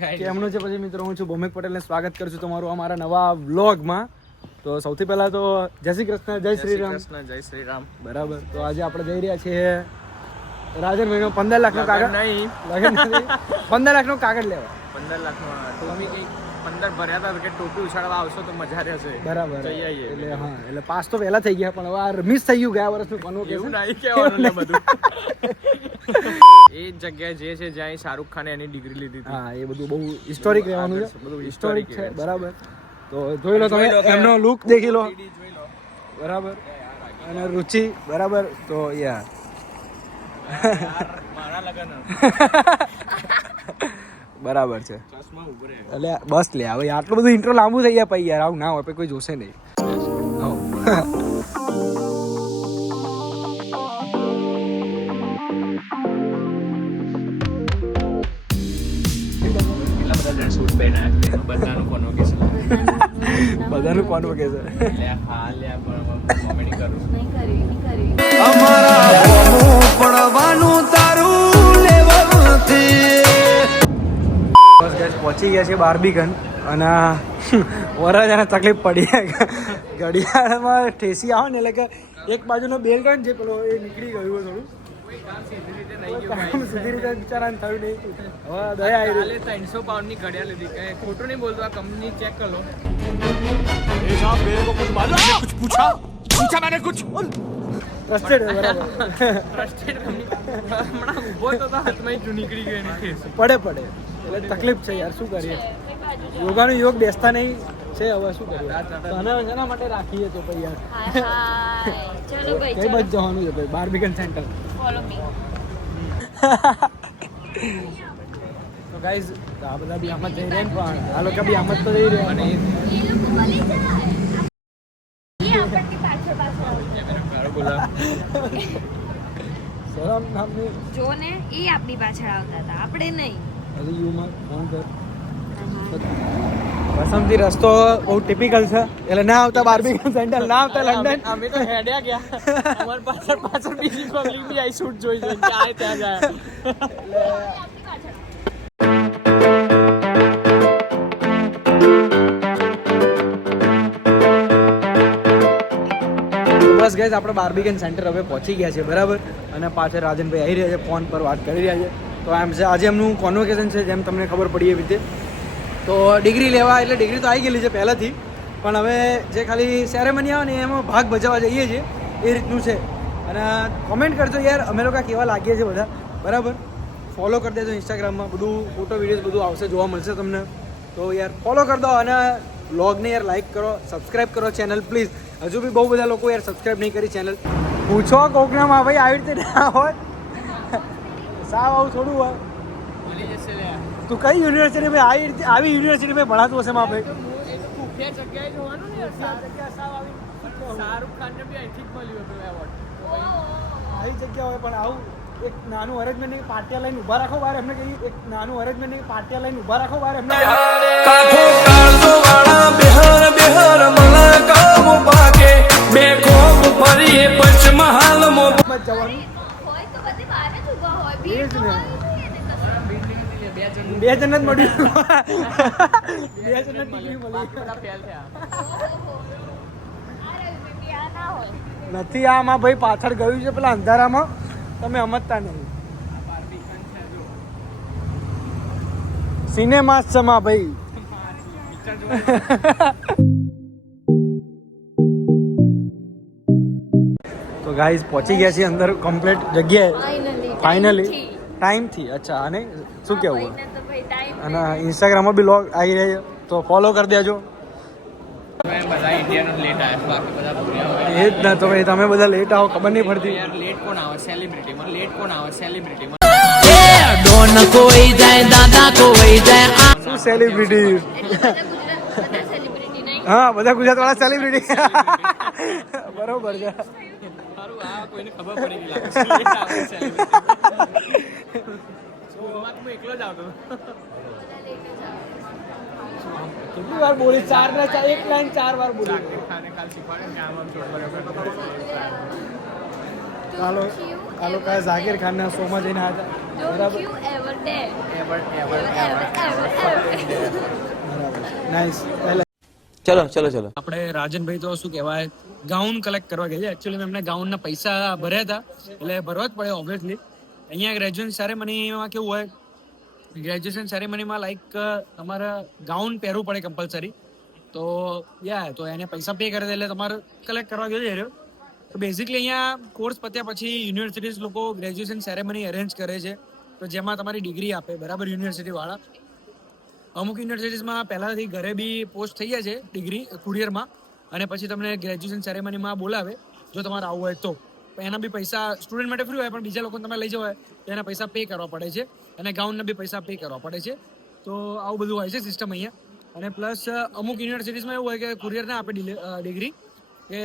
કેમનું છે પછી મિત્રો, હું છું ભૌમિક પટેલને સ્વાગત કરું છું તમારું અમારા નવા વ્લોગમાં. તો સૌથી પહેલા તો જય શ્રી કૃષ્ણ, જય શ્રી રામ. જય શ્રી રામ. બરાબર. તો આજે આપણે જઈ રહ્યા છીએ રાજન મહિનો 15 લાખનો કાગળ નહીં, 15 લાખનો કાગળ લેવા. 15 લાખનો ટોપી કઈ 15 ભર્યા હતા કે ટોપી ઉછાળવા આવશો તો મજા રહેશે. બરાબર. જઈ આવીએ. એટલે હા, એટલે પાસ તો પહેલા થઈ ગયા પણ હવે મિસ થઈ ગયું ગયા વર્ષનું કોન્વોકેશન. એવું નહીં કહેવાનું લે બધું. એ જગ્યાએ જે છે જ્યાં શાહરુખ ખાને એની ડિગ્રી લીધી હતી. હા, એ બધું બહુ હિસ્ટોરિક રહેવાનું છે, બધું હિસ્ટોરિક છે. બરાબર. તો જોઈ લો તમે એમનો લુક દેખી લો. બરાબર. અને રુચિ બરાબર. તો યાર મારા લગન બરાબર છે. ચશ્મા ઉભરે એટલે બસ લે હવે આટલું બધું ઇન્ટ્રો લાંબુ થઈ ગયા પછી યાર, આવું ના હોય પછી કોઈ જોશે નહીં. બધાનું કોન્વોકેશન બધાનું કોન્વોકેશન. લે હા લે પણ કોમેડી કરું. બસ ગાઈસ પહોંચી ગયા છે બાર્બીકન અને વરરાજાને તકલીફ પડી. ઘડિયાળમાં ઠેસી આવે ને એટલે કે એક બાજુનો બેલ હોય ને જે પેલો એ નીકળી ગયું હોય થોડું. કામ સીધી રીતે બિચારાને થયું નહીં. હવે દયા આવી રહી. 300 પાઉન્ડની ઘડિયાળ લીધી. કઈ ખોટું નહીં બોલતો, આ કંપની ચેક કરો. ટ્રસ્ટેડ બરાબર. Trusted company. હમણાં ઊભો તો હાથમાં જ નીકળી ગયો એની કેસ. પડે એટલે તકલીફ છે યાર, શું કરીએ. યોગાનું યોગ બેસતા નહીં છે, હવે શું કરીએ. એના માટે રાખીએ તો પછી યાર ચલો ભાઈ, કઈ બાજુ જવાનું છે ભાઈ? બાર્બીકન સેન્ટર. Follow me. તો ગાઈઝ આ બધા બી આમ જ જઈ રહ્યા ને, પણ આ લોકો બી આમ જ તો જઈ રહ્યા. એ લોકો ભલે જાય. એ આપણથી પાછળ શરમ નામની જો ને, એ આપણી પાછળ આવતા હતા, આપણે નહીં. હજી યુમાં ફોન કર. વસંતી રસ્તો બહુ ટિપિકલ છે, એટલે ના આવતા બાર્બીકન સેન્ટર, ના આવતા લંડન. અમે તો હેડ્યા ગયા. અમાર પાછળ બીજી પબ્લિક બી આઈ શૂટ જોઈ જોઈ ક્યાં ત્યાં જાય. બસ ગાઈઝ આપણે બાર્બીકન સેન્ટર હવે પહોંચી ગયા છે બરાબર. અને પાછળ રાજનભાઈ આવી રહ્યા છે, ફોન પર વાત કરી રહ્યા છે. તો એમ છે આજે એમનું કોન્વોકેશન છે, જેમ તમને ખબર પડી એવી રીતે. તો ડિગ્રી લેવા, એટલે ડિગ્રી તો આવી ગયેલી છે પહેલાંથી, પણ હવે જે ખાલી સેરેમની આવે ને એમાં ભાગ ભજવવા જઈએ છીએ એ રીતનું છે. અને કોમેન્ટ કરજો યાર અમે લોકો કેવા લાગીએ છીએ બધા, બરાબર. ફોલો કરી દેજો ઇન્સ્ટાગ્રામમાં, બધું ફોટો વિડીયોઝ બધું આવશે, જોવા મળશે તમને. તો યાર ફોલો કરી દો અને વ્લોગને યાર લાઈક કરો, સબસ્ક્રાઈબ કરો ચેનલ પ્લીઝ. હજુ બી બહુ બધા લોકો યાર સબસ્ક્રાઈબ નહીં કરી ચેનલ. પૂછો કોકનામાં ભાઈ આવી રીતે ના હોય, સાવ આવું થોડું હોય. મળી જશે લે. તું કઈ યુનિવર્સિટીમાં આવી યુનિવર્સિટીમાં ભણાતું હશે માં ભાઈ? મુખ્ય જગ્યાએ જોવાનું ને. શાહરુખ ખાનને બી અહીંથી જ મળ્યું હતું એવોર્ડ. આવી જગ્યા હોય પણ આવું એક નાનું અરેન્જમેન્ટ પાર્ટિયા લઈને ઊભા રાખો બહાર એમને કહી, એક નાનું અરેન્જમેન્ટ પાર્ટિયા લઈને ઊભા રાખો બહાર એમને. જવાનું હોય તો બધે બહાર જ ઊભા હોય. એ જ ભીડ તો ને. હોવી જોઈએ ને કશું. બે જણ જ મળ્યું. 2 જણ જ ડિગ્રી મળી. બધા ફેલ થયા. અરે બેબી, આ ના હોય. નથી આમાં ભાઈ પાછળ ગયું છે પેલા અંધારામાં, તમે સમજતા નહીં. સિનેમા સમા ભાઈ. તો ગાઈઝ પહોંચી ગયા છીએ અંદર કમ્પ્લીટ જગ્યાએ ફાઇનલી ટાઈમથી. અચ્છા, અને શું કહેવું? કોઈને તો ભાઈ ટાઈમ અને ઇન્સ્ટાગ્રામમાં બી લોગ આવી રહ્યા છે, તો ફોલો કરી દેજો. બધા ઇન્ડિયનો લેટ આવ્યા, બાકી બધા ભૂલ્યા હોય. એ જ ના, તો ભાઈ તમે બધા લેટ આવો ખબર નહીં પડતી. યાર લેટ કોણ આવે સેલિબ્રિટીમાં? લેટ કોણ આવે સેલિબ્રિટીમાં? ડોન કોઈ જાય દાદા કોઈ જાય શું સેલિબ્રિટી? બધા સેલિબ્રિટી નહીં. હા, બધા ગુજરાત વાળા સેલિબ્રિટી. બરોબર છે. સારું, આ કોઈને ખબર પડી ગઈ લાગે. લેટ આવે સેલિબ્રિટી. સ્કૂલમાં તો હું એકલો જ આવતો. કેટલી વાર બોલી? 4 ને 4, એક લાઈન 4 વાર બોલી. ખાને કાલ શીખવાડે કે આમ આમ છોડ બરાબર. આ લોકો ઝાકીર ખાનના શોમાં જઈને હતા Don't you ever dare. Ever, ever, Ever, ever, ever. Nice ચલો આપણે રાજનભાઈ તો શું કહેવાય ગાઉન કલેક્ટ કરવા ગયા છે. એકચ્યુઅલી મેં એમને ગાઉનના પૈસા ભર્યા હતા એટલે ભરવા જ પડે ઓબ્વિયસલી. અહીંયા ગ્રેજ્યુએશન સેરેમનીમાં કેવું હોય, ગ્રેજ્યુએશન સેરેમનીમાં લાઈક તમારે ગાઉન પહેરવું પડે કમ્પલસરી. તો તો એને પૈસા પે કરે એટલે તમારે કલેક્ટ કરવા ગયો છે. તો બેઝિકલી અહીંયા કોર્સ પત્યા પછી યુનિવર્સિટીઝ લોકો ગ્રેજ્યુએશન સેરેમની અરેન્જ કરે છે, તો જેમાં તમારી ડિગ્રી આપે, બરાબર, યુનિવર્સિટીવાળા. અમુક યુનિવર્સિટીઝમાં પહેલાંથી ઘરે બી પોસ્ટ થઈ જાય છે ડિગ્રી કુરિયરમાં, અને પછી તમને ગ્રેજ્યુએશન સેરેમનીમાં બોલાવે જો તમારે આવવું હોય તો. એના બી પૈસા સ્ટુડન્ટ માટે ફ્રી હોય, પણ બીજા લોકોને તમે લઈ જવા હોય તો એના પૈસા પે કરવા પડે છે, અને ગાઉનના બી પૈસા પે કરવા પડે છે. તો આવું બધું હોય છે સિસ્ટમ અહીંયા. અને પ્લસ અમુક યુનિવર્સિટીઝમાં એવું હોય કે કુરિયર ના આપે ડિગ્રી, કે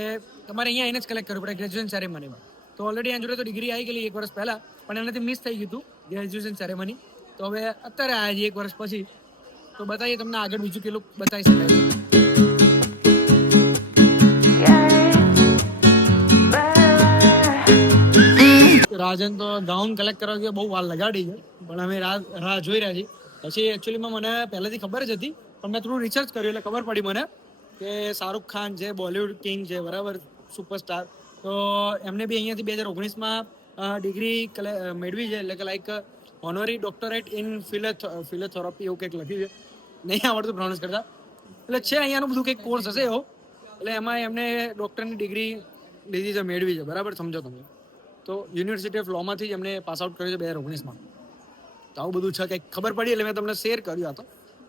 તમારે અહીંયા આવીને જ કલેક્ટ કરવું પડે ગ્રેજ્યુએશન સેરેમનીમાં. તો ઓલરેડી એના જોડે તો ડિગ્રી આવી ગયેલી 1 વર્ષ પહેલાં, પણ એનાથી મિસ થઈ ગયું હતું ગ્રેજ્યુએશન સેરેમની. તો હવે અત્યારે આવ્યા છે 1 વર્ષ પછી, તો બતાવીએ તમને આગળ બીજું કેટલું બતાવી શકાય. રાજન તો ગાઉન કલેક્ટ કરવા ગયા બહુ વાર લગાડી છે, પણ અમે રાહ જોઈ રહ્યા છીએ. પછી એકચ્યુઅલીમાં મને પહેલેથી ખબર જ હતી, પણ મેં થોડું રિસર્ચ કર્યું એટલે ખબર પડી મને કે શાહરુખ ખાન છે, બોલિવૂડ કિંગ છે, બરાબર, સુપરસ્ટાર. તો એમને બી અહીંયાથી 2019માં ડિગ્રી મેળવી છે, એટલે કે લાઈક ઓનરી ડોક્ટરેટ ઇન ફિલોથેરાપી એવું કંઈક લખ્યું છે, નહીં આવડતું પ્રોનાઉન્સ કરતા. એટલે છે અહીંયાનું બધું કંઈક કોર્સ હશે એવો, એટલે એમાં એમને ડૉક્ટરની ડિગ્રી લીધી છે, મેળવી છે, બરાબર, સમજો તમે. તો યુનિવર્સિટી ઓફ લોમાંથી જ એમને પાસ આઉટ કર્યું છે 2019માં. તો આવું બધું છે, કંઈક ખબર પડી એટલે મેં તમને શેર કર્યું. આ તો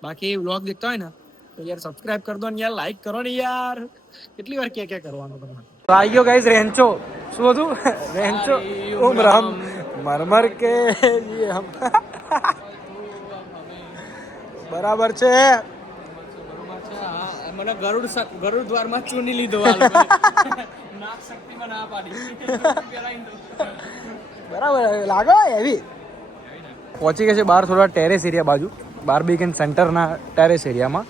બાકી વ્લોગ દેખતા હોય ને તો યાર સબસ્ક્રાઇબ કરી દો ને યાર, લાઈક કરો ને યાર, કેટલી વાર ક્યાં કરવાનું તમારે. તો આવી ગયો ગાઈઝ રેન્ચો. શું હતું? રેન્ચો ઉમરામ મરમર કે હમ બરાબર છે. મને ગરુડ દ્વારમાં ચૂની લીધો નાક શક્તિમાં ના પાડી. બરાબર લાગો એવી. પહોંચી ગયા છે બહાર થોડા ટેરેસ એરિયા બાજુ, બાર્બિકન સેન્ટરના ટેરેસ એરિયામાં.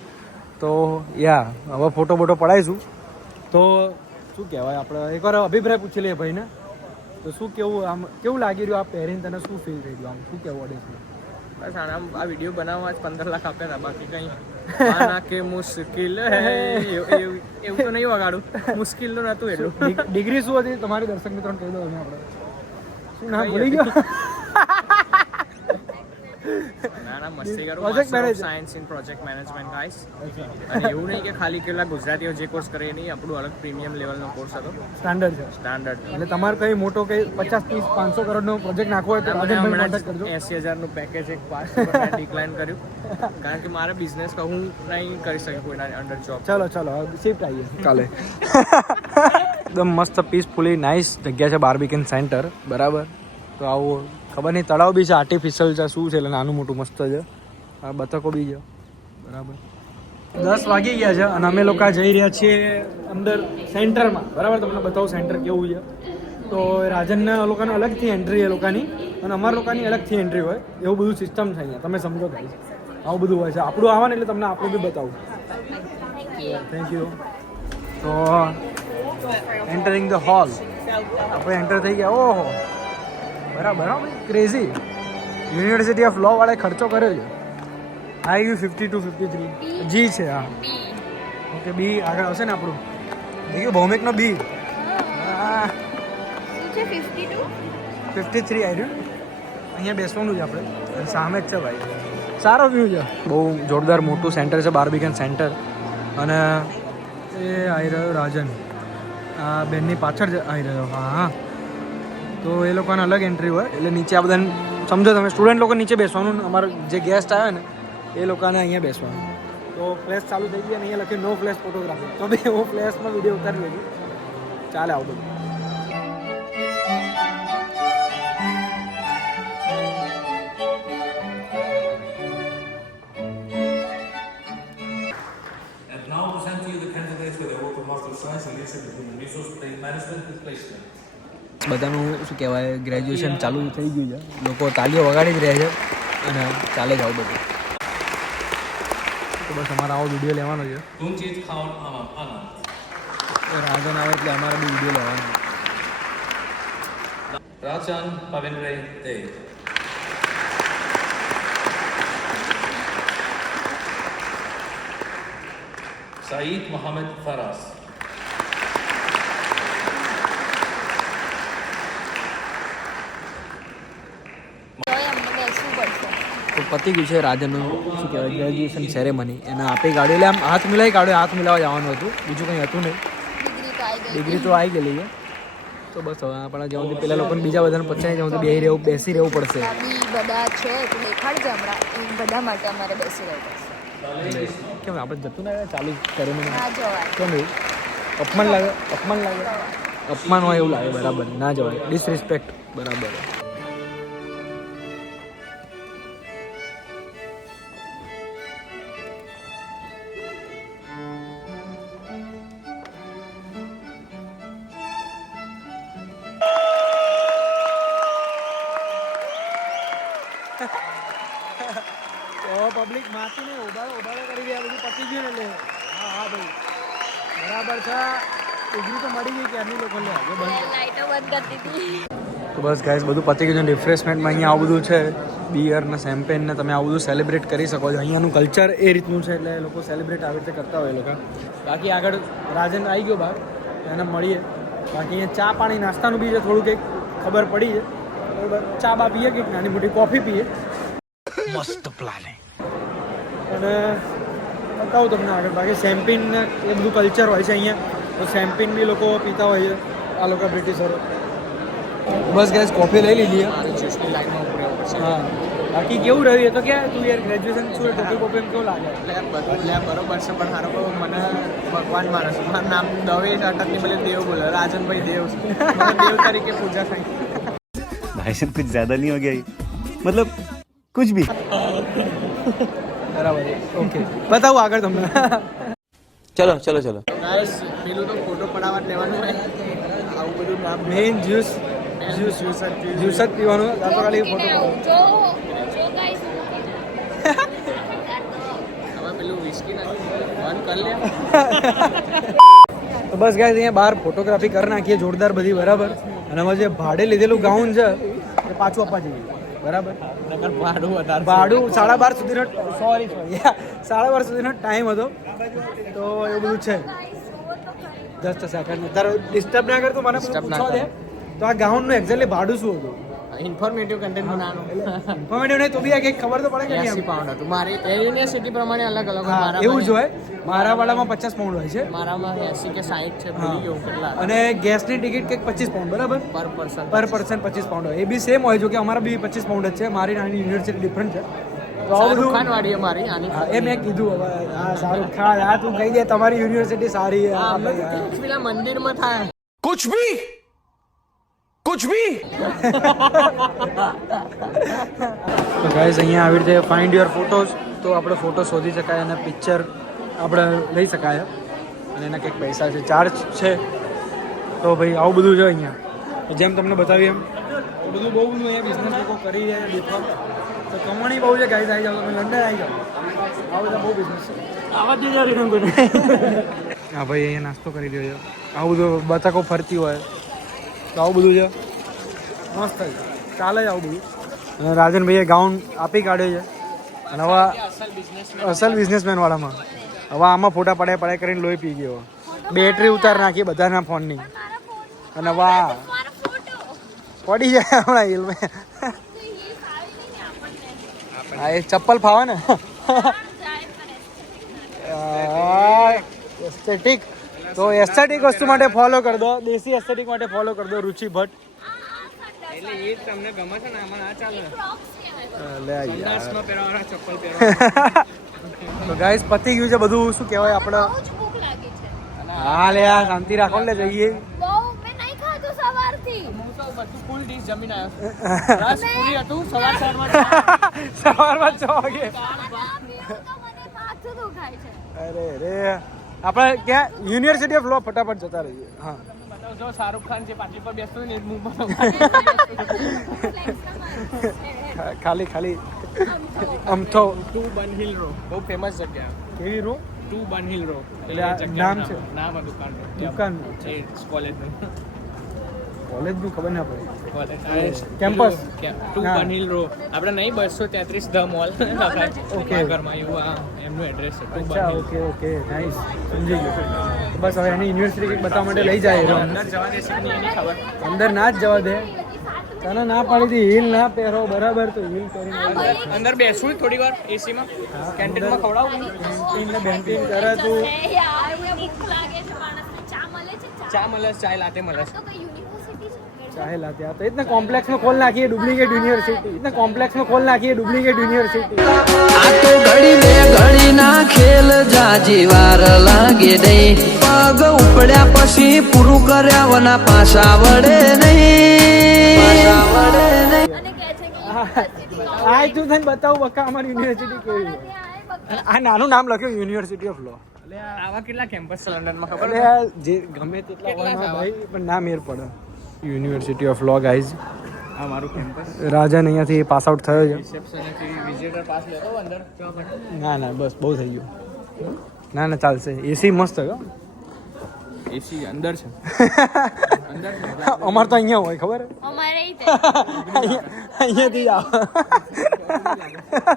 તો હવે ફોટો બોટો પડાવીશું. તો શું કહેવાય, આપણે એકવાર અભિપ્રાય પૂછી લઈએ ભાઈને. તો શું કેવું, આમ કેવું લાગી રહ્યું આ પહેરીને, તને શું ફીલ થઈ રહ્યું, આમ શું કહેવું ઓડિયન્સને? બસ આ વિડીયો બનાવવા જ 15 લાખ આપ્યા હતા, બાકી કંઈ કે મુશ્કેલ એવું તો નહીં વગાડું, મુશ્કેલ તો નહોતું એટલું. ડિગ્રી શું હતી તમારી, દર્શક મિત્રોને કહી દો તમે. આપણે શું નામ ભૂલી ગયો? ના મસ્તી કરું. Master of science in project management guys. અને એવું નહીં કે ખાલી કેટલા ગુજરાતીઓ જે કોર્સ કરે નહીં, આપણું અલગ પ્રીમિયમ લેવલનો કોર્સ હતો, સ્ટાન્ડર્ડ છે. સ્ટાન્ડર્ડ. એટલે તમારે કઈ મોટો કઈ 50, 30, 500 કરોડનો પ્રોજેક્ટ નાખવો હોય તો રાજનભાઈ કોન્ટેક્ટ કરજો. 80,000નું પેકેજ એક પાસ ડિક્લાઇન કર્યું, કારણ કે મારે બિઝનેસ હું નહીં કરી શકું કોઈના અંડર જોબ. ચલો શિફ્ટ આવીએ કાલે. એકદમ મસ્ત પીસફુલી નાઇસ જગ્યા છે બાર્બિકન સેન્ટર, બરાબર. તો આવું ખબર નહીં, તળાવ બી છે, આર્ટિફિશિયલ છે, શું છે, એટલે નાનું મોટું મસ્ત છે. આ બતકો બી છે, બરાબર. 10 વાગી ગયા છે અને અમે લોકો જઈ રહ્યા છીએ અંદર સેન્ટરમાં, બરાબર. તમને બતાવું સેન્ટર કેવું છે. તો રાજનના લોકોને અલગથી એન્ટ્રી એ લોકોની, અને અમારા લોકોની અલગથી એન્ટ્રી હોય, એવું બધું સિસ્ટમ છે અહીંયા. તમે સમજો ગાઈસ, આવું બધું હોય છે. આપણું આવવાનું એટલે તમને આપણું બી બતાવું. Thank you. તો એન્ટરિંગ ધ હોલ, આપણે એન્ટર થઈ ગયા. ઓહો, બરાબર. હા ભાઈ, ક્રેઝી. યુનિવર્સિટી ઓફ લો વાળાએ ખર્ચો કર્યો છે. આવી ગયું 52, 53 જી છે. હા, ઓકે. બી આગળ આવશે ને આપણું. દેખ્યું ભૌમિકનો બી. હા, 52? 53 આવી રહ્યું. અહીંયા બેસવાનું છે આપણે, અને સામે જ છે ભાઈ. સારો વ્યૂ છે, બહુ જોરદાર મોટું સેન્ટર છે બાર્બિકન સેન્ટર. અને એ આવી રહ્યો રાજન, આ બેનની પાછળ જ આવી રહ્યો. હા, તો એ લોકોને અલગ એન્ટ્રી હોય, એટલે નીચે આ બધાને સમજો તમે, સ્ટુડન્ટ લોકો નીચે બેસવાનું, અમારો જે ગેસ્ટ આવે ને એ લોકોને અહીંયા બેસવાનું. તો ફ્લેશ ચાલુ થઈ ગઈ અને અહીંયા લખ્યું નો ફ્લેશ ફોટોગ્રાફી. તો બી હું ફ્લેશમાં વિડીયો ઉતારી લેજો, ચાલે આવું બધું. And now present to you the candidates for the Award of Master of Science in Leadership and Human Resource Management with Placement. બધાનું શું કહેવાય, ગ્રેજ્યુએશન ચાલુ થઈ ગયું છે, લોકો તાલીઓ વગાડી જ રહ્યા છે અને ચાલે જ આવું બધું. તો બસ અમારે આવો વિડીયો લેવાનો છે. Tunjit Khan Anand. રાજન આવે એટલે અમારે બી વિડીયો લેવાનો. Rajan Pavindra Dey. Saeed Mohammed Faraz. તો એમને બેસવું પડશે. તો પતી ગયું છે રાજનનું શું કહેવાય ગ્રેજ્યુએશન સેરેમની એને આપી કાઢ્યું એટલે આમ હાથ મિલાવી કાઢ્યો હાથ મિલાવવા જવાનું હતું બીજું કંઈ હતું નહીં ડિગ્રી તો આવી ગઈ. ડિગ્રી તો આવી ગયેલી છે તો બસ હવે આપણા જ્યાં સુધી પેલા લોકોને બીજા બધાને પચાવી જ્યાં સુધી બેસી રહેવું પડશે બી બધા છે તો દેખાડજે હમણાં એ બધા માટે અમારે બેસી રહેવું પડશે. કેમ આપણે જતું ના ચાલુ સેરેમની ના જવાય. કેમ એવું અપમાન લાગે અપમાન હોય એવું લાગે બરાબર ના જવાય ડિસરિસ્પેક્ટ બરાબર પબ્લિક માથી ને ઉભાડો કરી રહ્યા બધું પતી ગયું ને એટલે હા ભાઈ બરાબર છે ડિગ્રી તો મળી ગઈ ક્યારની લોકો લે લાઈટો બંધ કરી દીધી. તો બસ ગાઈસ બધું પતી ગયું છે રિફ્રેશમેન્ટમાં અહીંયા આવું બધું છે બિયર ને શેમ્પેન ને તમે આવું બધું સેલિબ્રેટ કરી શકો છો અહીંયાનું કલ્ચર એ રીતનું છે એટલે લોકો સેલિબ્રેટ આવી રીતે કરતા હોય લોકો બાકી આગળ રાજન આવી ગયો બહાર એને મળીએ બાકી અહીંયા ચા પાણી નાસ્તાનું બી છે થોડું કંઈક ખબર પડી છે બરાબર ચા બા પીએ કંઈક નાની મોટી કોફી પીએ મસ્ત પ્લાન અને બતાવું તમને આગળ બાકી શેમ્પિન એ બધું કલ્ચર હોય છે અહીંયા તો શેમ્પિન બી લોકો પીતા હોય છે આ લોકો બ્રિટિશરો બસ ગેસ કોફી લઈ લીધી લાઈનમાં ઉભું રહેવું પડશે. હા બાકી કેવું રહ્યું એ તો ક્યાં તું યાર ગ્રેજ્યુએશન શું ટોપી કોપી એમ કેવું લાગે એટલે બધું એટલે બરોબર છે પણ હારો મને ભગવાન માને છે મારું નામ દવે અટકની ભલે દેવ બોલે રાજનભાઈ દેવ છે. મને દેવ તરીકે પૂજા થઈ. भाई साहब कुछ ज्यादा नहीं हो गया ये? मतलब कुछ भी બરાબર ઓકે બતાવું આગળ તમને चलो चलो चलो ગાઈસ પેલું તો ફોટો પડાવવા લેવાનું હોય આવું બધું નામ મેઇન જ્યુસ જ્યુસ જ પીવાનું આ તો ખાલી ફોટો જો ગાઈસ હવે પેલું વિસ્કી નાખી બંધ કરી લે. તો બસ ગાઈસ અહીંયા બહાર ફોટોગ્રાફી કરી નાખીએ જોરદાર બધી બરાબર અને હવે જે ભાડે લીધેલું ગાઉન છે એ પાછું આપવા જઈએ બરાબર ભાડું વધારે ભાડું 12:30 સુધીનો સોરી 12:30 સુધીનો ટાઈમ હતો તો એવું બધું છે જસ્ટ સેકન્ડ તારો ડિસ્ટર્બ ના કરતો મને પૂછવા દે તો આ ગાઉનનું એક્ઝેક્ટલી ભાડું શું હતું ઇન્ફોર્મેટિવ કન્ટેન્ટ બનાવવાનું ઇન્ફોર્મેટિવ નહીં તો બી આ કંઈક ખબર તો પડે કે 80 નહીં પાઉન્ડ હતું મારી યુનિવર્સિટી પ્રમાણે અલગ અલગ હોય. હા, એવું જ હોય મારા વાળામાં 50 પાઉન્ડ હોય છે મારામાં 80 કે 60 છે ભૂલી ગયો કેટલા અને ગેસની ટિકિટ કંઈક 25 પાઉન્ડ બરાબર પર પર્સન પર પર્સન 25 પાઉન્ડ હોય એ બી સેમ હોય જો કે અમારા બી 25 પાઉન્ડ જ છે મારી નાની યુનિવર્સિટી ડિફરન્ટ છે તો આવું શાહરુખ બધું ખાન વાળી અમારી આની હા, એ મેં કીધું હવે હા શાહરુખ ખાન હા તું કહી દે તમારી યુનિવર્સિટી સારી છે. હા, ભાઈ, હા. પેલા મંદિરમાં થાય कुछ भी તો ગાઈઝ અહીંયા આવી રીતે ફાઇન્ડ યોર ફોટોઝ તો આપણે ફોટો શોધી શકાય અને પિક્ચર આપણે લઈ શકાય અને એના કંઈક પૈસા છે ચાર્જ છે તો ભાઈ આવું બધું છે અહીંયા તો જેમ તમને બતાવ્યું એમ બધું બહુ બધું અહીંયા બિઝનેસ લોકો કરી રહ્યા છે ડિફર તો કમાણી બહુ છે ગાઈઝ આવી જાઓ તમે લંડન આવી જાઓ આ બધા બહુ બિઝનેસ છે આવા જ હા ભાઈ અહીંયા નાસ્તો કરી રહ્યો છે આવું બધું બતકો ફરતી હોય તો આવું બધું છે મસ્ત છે ચાલે જ આવું બધું અને રાજનભાઈએ ગાઉન આપી કાઢ્યો છે અને હવે અસલ બિઝનેસમેન વાળામાં હવે આમાં ફોટા પડાય કરીને લોહી પી ગયો બેટરી ઉતાર નાખી બધાના ફોનની અને વાહ મારો ફોટો પડી જાય હમણાં હિલમે હા એ ચપ્પલ ફાવે ને એસ્થેટિક તો એસ્થેટિક વસ્તુ માટે ફોલો કરી દો દેશી એસ્થેટિક માટે ફોલો કરી દો રુચિ ભટ્ટ એટલે એ તમને ગમે છે ને આમાં આ ચાલે લે યાર સંડાસમાં પહેરવાના ચપ્પલ પહેરવાના તો ગાઈસ પતી ગયું છે બધું શું કહેવાય આપણે બહુ જ ભૂખ લાગી છે. હા લે આ શાંતિ રાખો ને જઈએ બહુ મેં નહીં ખાધું સવારથી. હું તો બધું ફૂલ ડીશ જમીન આવ્યો રસ પૂરી હતું સવારમાં સવારમાં 6 વાગે ચા પીવું તો મને માથું દુખાય છે. અરે રે આપણે ક્યાં યુનિવર્સિટી ઓફ લો ફટાફટ જતા રહીએ હા જો શાહરુખ ખાન જે પાછી પર બેસતો ને મૂવમાં ખાલી અમથો ટુ બન હિલ રો બહુ ફેમસ જગ્યા કેવી રો ટુ બન હિલ રો એટલે આ નામ છે? નામ આ દુકાન દુકાન છે કોલેજ કોલેજનું ખબર ના પડે. Campus Campus? ટુ હા. બનીલ રો આપણે નહીં 233 ધ મોલ Okay. ઘરમાં એવું આ એમનું એડ્રેસ છે ટુ અચ્છા, બનીલ ઓકે ઓકે નાઇસ, સમજી ગયો. બસ હવે એની યુનિવર્સિટી કંઈક બતાવવા માટે લઈ જાય એ અંદર જવા દેશે કે નહીં એની ખબર અંદર ના જ જવા દે. તને ના પાડી હતી હીલ ના પહેરો, બરાબર, તો હીલ કરીને અંદર બેસવું થોડી વાર એસીમાં કેન્ટીનમાં ખવડાવું હીલને બેન્ટીન કરે તું. યાર મને ભૂખ લાગે છે માણસને. ચા મળે છે? ચા મળે ચા લાતે મળે તો કઈ યુનિવર્સિટી છે? ચાહે લાતે આ તો इतना कॉम्प्लेक्स में खोल नाखी है डुप्लीकेट यूनिवर्सिटी, इतना कॉम्प्लेक्स में खोल नाखी है डुप्लीकेट यूनिवर्सिटी. આ તો ઘડી બે ઘડી ના ખેલ જાજી વાર લાગે નહીં પગ ઉપડ્યા પછી પૂરું કર્યા વના પાછા વડે નહીં અને કહે છે કે યુનિવર્સિટી આ તું તને બતાવું બકા અમારી યુનિવર્સિટી કેવી છે. ત્યાં આય બકા. આ નાનું નામ લખ્યું યુનિવર્સિટી ઓફ લો. આવા કેટલા કેમ્પસ છે લંડનમાં ખબર અરે આ જે ગમે તેટલા હોય ભાઈ પણ ના મેર પડે. યુનિવર્સિટી ઓફ લો ગાઈઝ, આ મારું કેમ્પસ રાજન અહીંયાથી પાસ આઉટ થયો છે. રિસેપ્શનેથી વિઝિટર પાસ લેતો અંદર ના ના બસ બહુ થઈ ગયું. ના ના ચાલશે, એસી મસ્ત છે. એસી અંદર છે અમારે તો અહીંયા હોય ખબર અમારે ઈ તે. અહીંયાથી આવ.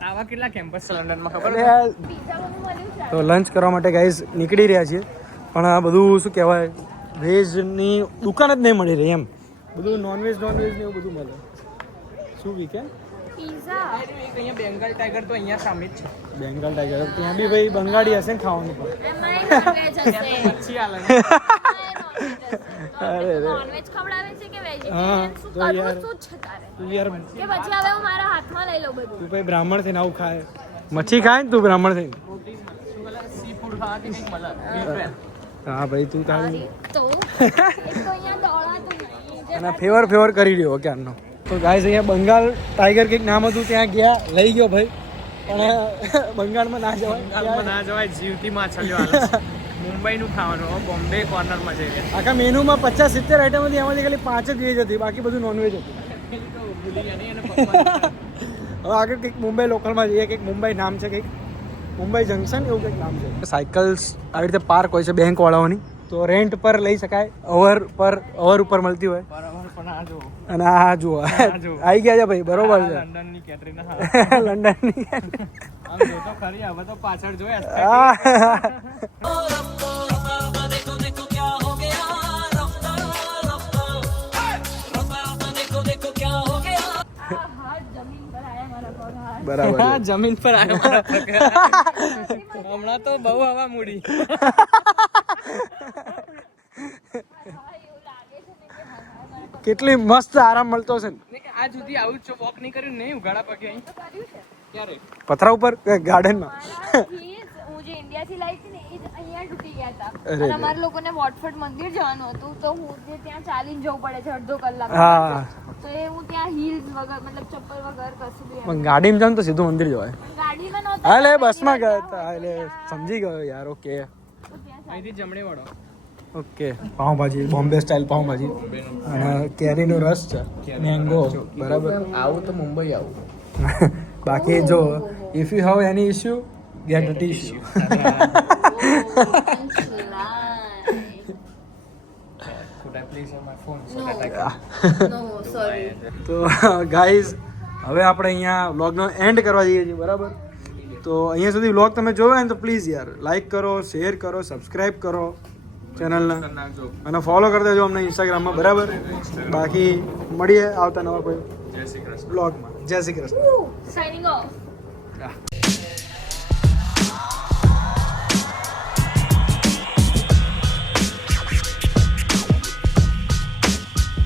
આવા કેટલા કેમ્પસ છે લંડનમાં ખબર અરે આ પિઝા મને મળ્યું છે. તો લંચ કરવા માટે ગાઈઝ નીકળી રહ્યા છીએ, પણ આ બધું શું કહેવાય વેજની દુકાન જ નહીં મળી રહી એમ. બધું નોનવેજ ને એવું બધું મળે. શું વીકે પિઝા અહીંયા બેંગાલ ટાઈગર તો અહીંયા સામે જ છે બેંગાલ ટાઈગર, ત્યાં બી ભાઈ બંગાળી હશે ને ખાવાનું પણ. એમાંય નોનવેજ હશે. પછી આ અરે રે. નોનવેજ ખવડાવે છે કે હા, વેજીટેરિયન? શું તો કરવું યાર. શું છે તારે? તું યાર કે પછી હવે હું મારા હાથમાં લઈ લઉં બધું. તું ભાઈ બ્રાહ્મણ થઈને આવું ખાય, મચ્છી ખાય ને તું બ્રાહ્મણ થઈને. સી ફૂડ ખાવાથી કંઈક મળે ડિફરન્ટ હા ભાઈ તું તારી અરે તો એક તો અહીંયા દોડાતું નહીં. જે અને ફેવર કરી રહ્યો ક્યારનો. તો ગાઈઝ અહીંયા બંગાળ ટાઈગર કંઈક નામ હતું, ત્યાં ગયા, લઈ ગયો ભાઈ, પણ બંગાળમાં ના બંગાળમાં જવાય. ના જવાય જીવતી માછલીઓ હાલે છે મુંબઈનું ખાવાનું હો, બોમ્બે કોર્નરમાં જઈને આખા મેનુમાં 50-70 આઈટમ હતી, એમાંથી ખાલી 5 જ વેજ હતી, બાકી બધું નોનવેજ હતું. ભૂલી ગયા નહીં અને પપ્પા હવે આગળ કંઈક મુંબઈ લોકલમાં જઈએ, કંઈક મુંબઈ નામ છે, કંઈક મુંબઈ જંકશન એવું કંઈક નામ છે. સાયકલ્સ આવી રીતે પાર્ક હોય છે બેંક વાળાઓની, તો રેન્ટ પર લઈ શકાય, અવર ઉપર મળતી હોય. બરાબર પણ આ જો અને આ જુઓ આવી ગયા છે ભાઈ, બરોબર છે. લંડનની કેટરીના લંડનની આમ જો તો ખરી હવે તો પાછળ જોયા આ હાથ જમીન પર આયા મારા પગ હાથ. બરાબર છે. જમીન પર આવ્યો મારા પગ. હમણાં તો બહુ હવા મૂડી એવું લાગે છે ને કે હા કેટલી મસ્ત આરામ મળતો છે ને. આજ સુધી આવું જ વોક નહીં કર્યું નહીં ઉઘાડા પગે અહીં ક્યારે પથરા ઉપર ગાર્ડનમાં. મારા heels હું જે ઇન્ડિયાથી લાવી હતી ને એ જ અહીંયા તૂટી ગયા હતા. અરે અને અમારા લોકોને વોટફોર્ડ મંદિર જવાનું હતું, તો હું જે ત્યાં ચાલીને જવું પડે છે અડધો કલાક. હા તો એ હું ત્યાં હીલ્સ વગર મતલબ ચપ્પલ વગર કશું બી પણ ગાડીમાં જાવ ને તો સીધું મંદિર જવાય. ગાડીમાં નહોતા. હા એટલે બસમાં ગયા હતા, એટલે સમજી ગયો યાર. ઓકે અહીંથી જમણે વળો ઓકે. પાઉંભાજી, બોમ્બે સ્ટાઇલ પાઉંભાજી અને કેરીનો રસ છે, મેંગો, બરાબર. આવું તો મુંબઈ આવું બાકી જો if you have any issue get a tissue. Could I please have my phone so No. that I can No, sorry. તો ગાઈઝ હવે આપણે અહીંયા વ્લોગનો એન્ડ કરવા જઈએ છીએ, બરાબર. તો અહીંયા સુધી વ્લોગ તમે જોયો ને તો પ્લીઝ યાર લાઈક કરો, શેર કરો, સબસ્ક્રાઈબ કરો ચેનલને નાખજો અને ફોલો કરી દેજો અમને ઇન્સ્ટાગ્રામમાં, બરાબર. બાકી મળીએ આવતા નવા કોઈ જય શ્રી કૃષ્ણ વ્લોગમાં. જય શ્રી કૃષ્ણ. Signing off.